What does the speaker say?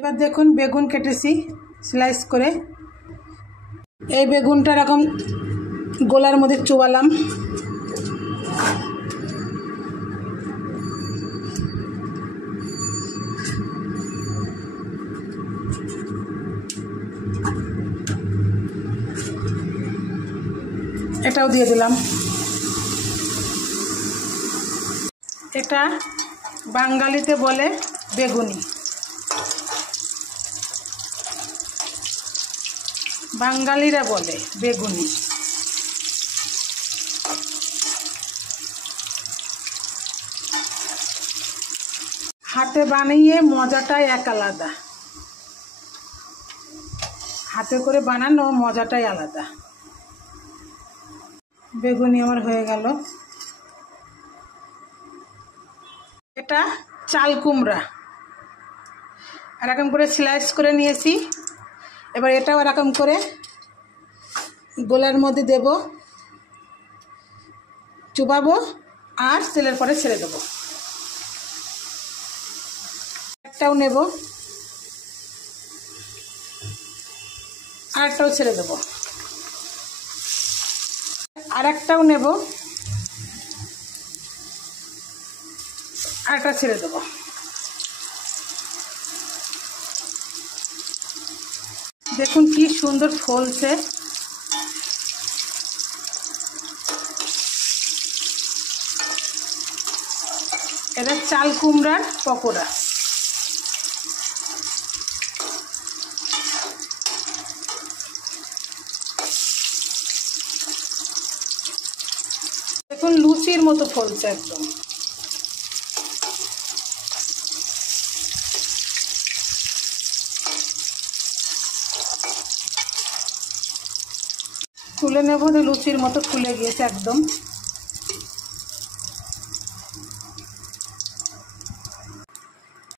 এবার দেখুন বেগুন কেটেছি স্লাইস করে। এই বেগুনটা এরকম গোলার মধ্যে চুবালাম। এটাও দিয়ে দিলাম। এটা বাঙালিতে বলে বেগুনি, বাঙালিরা বলে বেগুনি। হাতে বানিয়ে মজাটাই এক আলাদা, হাতে করে বানানো মজাটাই আলাদা। বেগুনি আমার হয়ে গেল। এটা চাল কুমড়া এরকম করে স্লাইস করে নিয়েছি। এবার এটাও এরকম করে গোলার মধ্যে দেব, চুবাবো আর তেলের পরে ছেড়ে দেবো। একটাও নেব আর একটাও ছেড়ে দেবো, আর একটাও নেব আর একটা ছেড়ে দেবো। দেখুন কি সুন্দর ফলছে। এটা চাল কুমড়ার পকোড়া। দেখুন লুচির মতো ফলছে একদম। তুলে নেব, লুচির মতো ফুলে গিয়েছে একদম।